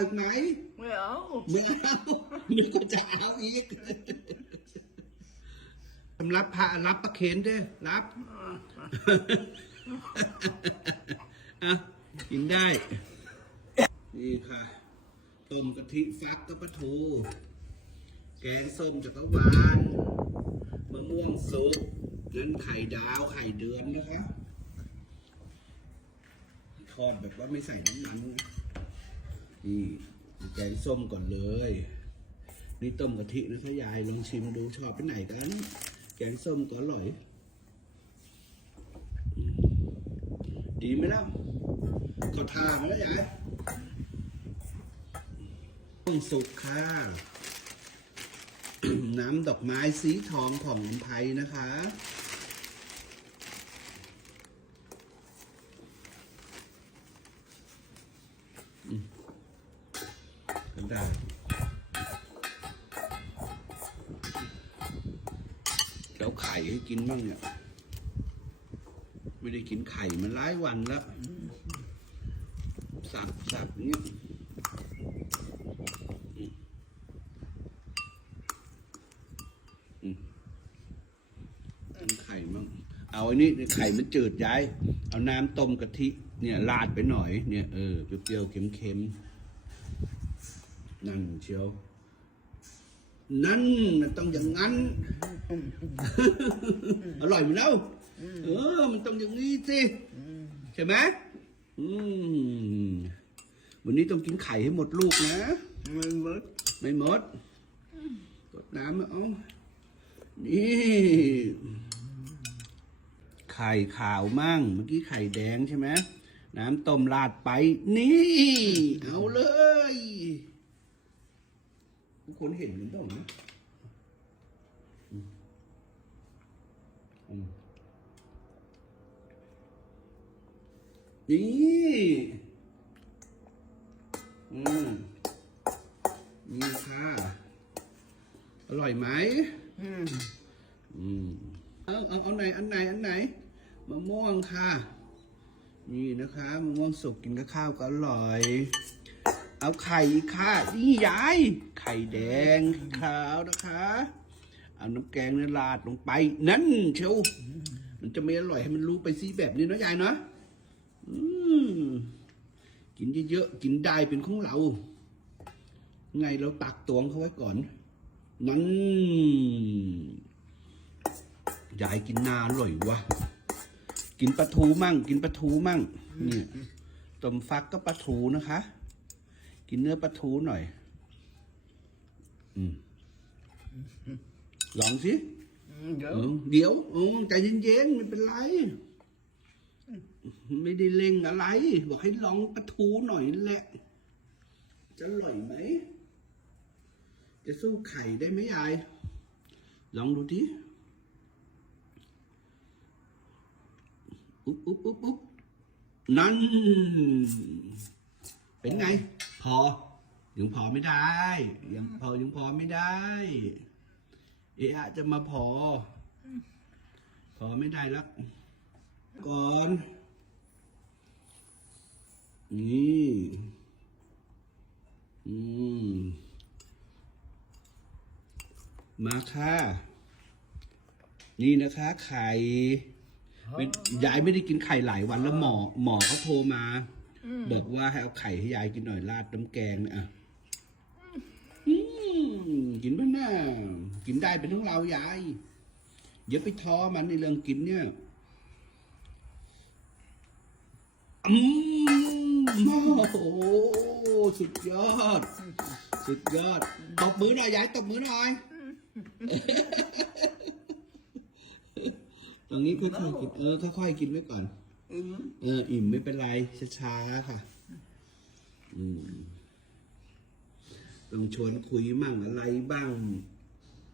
อีกไหมไม่เอาไม่เอานึกว่าจะเอาอีกสำรับพระรับประเคนด้วยรับอะกินได้ นี่ค่ะต้มกะทิฟักกับปลาทู แกงส้มจักรวาลมะม่วงสุกนั่นไข่ดาวไข่เดือนนะคะ ทอดแบบว่าไม่ใส่น้ำมันนะ นี่แกงส้มก่อนเลย นี่ต้มกะทินะคะยายลองชิมดูชอบเป็นไหนกัน แกงส้มก็อร่อย ดีไหมล่ะเขาทามาแล้วยายต้มสุกค่ะ น้ำดอกไม้สีทองของลำไพนะคะ กันได้แล้วไข่ให้กินบ้างเนี่ย ไม่ได้กินไข่มันหลายวันแล้วสับสับเนี่ยอืมอืมกินไข่มั่งเอาไอ้นี่ไข่มันจืดย้าย เอาน้ำต้มกะทิ เนี่ยราดไปหน่อย เนี่ยเออเปรี้ยวๆเค็มๆ นั่นเชียว นั่นมันต้องอย่างนั้น อร่อยไหมเล่าเออ มันต้องอย่างนี้สิใช่ไหมอืมวันนี้ต้องกินไข่ให้หมดลูกนะ ไม่หมด ไม่หมด กดน้ำมาเอานี่ ไข่ขาวมั่ง เมื่อกี้ไข่แดงใช่ไหม น้ำต้มราดไป นี่ เอาเลย ทุกคนเห็นมันต้องนะอืมอืมนี่อืมนี่ค่ะ อร่อยไหมอืมอืมเอาเอาเอาไหนอันไหนอันไหนมะม่วงค่ะ นี่นะคะมะม่วงสุกกินกับข้าวก็อร่อย เอาไข่ค่ะ นี่ยาย ไข่แดงขาวนะคะ เอาน้ำแกงเนี่ยราดลงไป นั่นเชียวมันจะไม่อร่อยให้มันรู้ไปสิแบบนี้เนะยายเนาะกินเยอะๆ กินได้เป็นของเรา ไงเราตักตวงเขาไว้ก่อน นั่น ยายกินนาอร่อยวะกินปลาทูมั่ง กินปลาทูมั่ง เนี่ยต้มฟักก็ปลาทูนะคะ กินเนื้อปลาทูหน่อย อืมลองสิเดี๋ยวเออเดี๋ยวเออใจเย็นๆไม่เป็นไร ไม่ได้เล่งอะไร บอกให้ลองปลาทูหน่อยนั่นแหละ จะอร่อยไหม จะสู้ไข่ได้ไหมยาย ลองดูทีอุ๊บอุ๊บอุ๊บอุ๊บนั่น เป็นไง พอยังพอไม่ได้ ยังพอยังพอไม่ได้เอะอะจะมาพอ พอไม่ได้แล้วก่อน นี่ อืม มาค่ะ นี่นะคะไข่ไม่ยายไม่ได้กินไข่หลายวันแล้วหมอหมอเขาโทรมา บอกว่าให้เอาไข่ให้ยายกินหน่อยราดน้ำแกงเนี่ยอะอืมกินบ้างนะกินได้เป็นของเรายายอย่าไปท้อมันในเรื่องกินเนี่ยอืมโอ้โหสุดยอด สุดยอดตบมือหน่อยยายตบมือหน่อย ตรงนี้ค่อยๆกินเออค่อยๆกินไว้ก่อน อืมเอออิ่มไม่เป็นไรช้าๆค่ะ อืมต้องชวนคุยมั่งอะไรบ้าง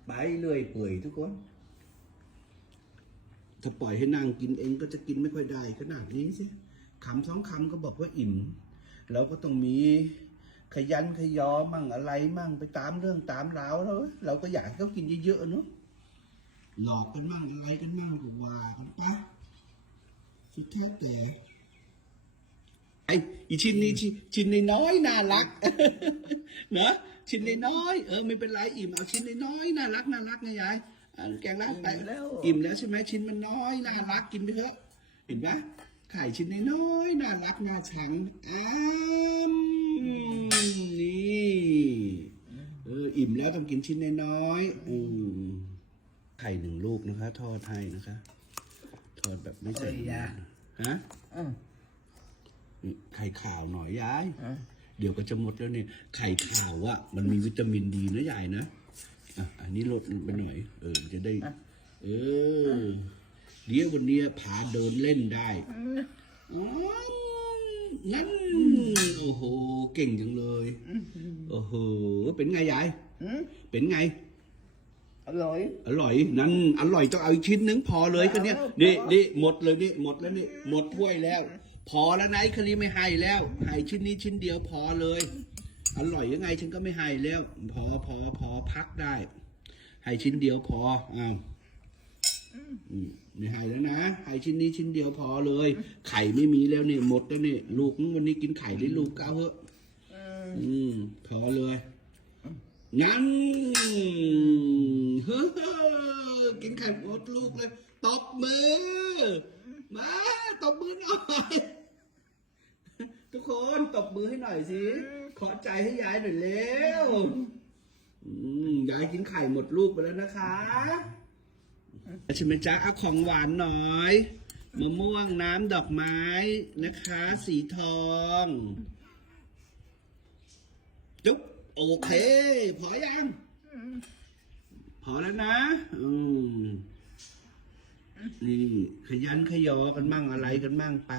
ไปเรื่อยเปื่อยทุกคน ถ้าปล่อยให้นั่งกินเองก็จะกินไม่ค่อยได้ขนาดนี้สิคำสองคำก็บอกว่าอิ่มเราก็ต้องมีขยันขยอมั่งอะไรมั่งไปตามเรื่องตามราวแล้วเราก็อยากให้เขากินเยอะๆเนาะหลอกกันมั่งอะไรกันมั่งก็ว่ากันไป สุดแท้แต่ไออีชิ้นนี้ชิ้นชิ้นน้อยๆน่ารัก เนอะชิ้นน้อยๆเออไม่เป็นไรอิ่มเอาชิ้นน้อยๆน่ารักน่ารักไงยายอะแกงรักไปอิ่มแล้วอิ่มแล้วใช่ไหมชิ้นมันน้อยน่ารักกินไปเถอะ เห็นปะไข่ชิ้นน้อยๆน่ารักน่าชังอ้ามนี่เอออิ่มแล้วต้องกินชิ้นน้อยๆอืมไข่หนึ่งลูกนะคะ ทอดให้นะคะ ทอดแบบไม่ใส่เอ้ยยา ฮะอืมนี่ไข่ขาวหน่อยยาย อืมเดี๋ยวก็จะหมดแล้วเนี่ยไข่ขาวอะมันมีวิตามินดีนะยายนะอะอันนี้ลดลงไปหน่อย เออมันจะได้ เออ เดี๋ยววันเนี้ยพาเดินเล่นได้อ๋อนั่นโอ้โห เก่งจังเลย โอ้โห เป็นไงยาย อืมเป็นไง อร่อยอร่อยนั่นอร่อยต้องเอาอีกชิ้นหนึงพอเลยคันเนี้ยเอานี่พอนี่หมดเลยนี่หมดแล้วนี่หมดถ้วยแล้ว พอแล้วนะไอ้คันนี้ไม่ให้แล้วให้ชิ้นนี้ชิ้นเดียวพอเลย อร่อยยังไงฉันก็ไม่ให้แล้ว พอพอพอพักได้ให้ชิ้นเดียวพออ้าวอืมไม่ให้แล้วนะให้ชิ้นนี้ชิ้นเดียวพอเลย ไข่ไม่มีแล้วนี่หมดแล้วนี่ลูกนึงวันนี้กินไข่ได้ลูกเก้าเหอะอืมอืมพอเลยงั้น เฮ้อกินไข่หมดลูกเลย ตบมือ มาตบมือหน่อย ทุกคนตบมือให้หน่อยสิ ขอใจให้ยายหน่อยเร็วยายกินไข่หมดลูกไปแล้วนะคะใช่ไหมจ๊ะเอาของหวานหน่อยมะม่วงน้ำดอกไม้นะคะ สีทอง จุ๊บ โอเค พอยัง พอแล้วนะ อืมนี่ขยันขยอกันมั่งอะไรกันมั่งปะ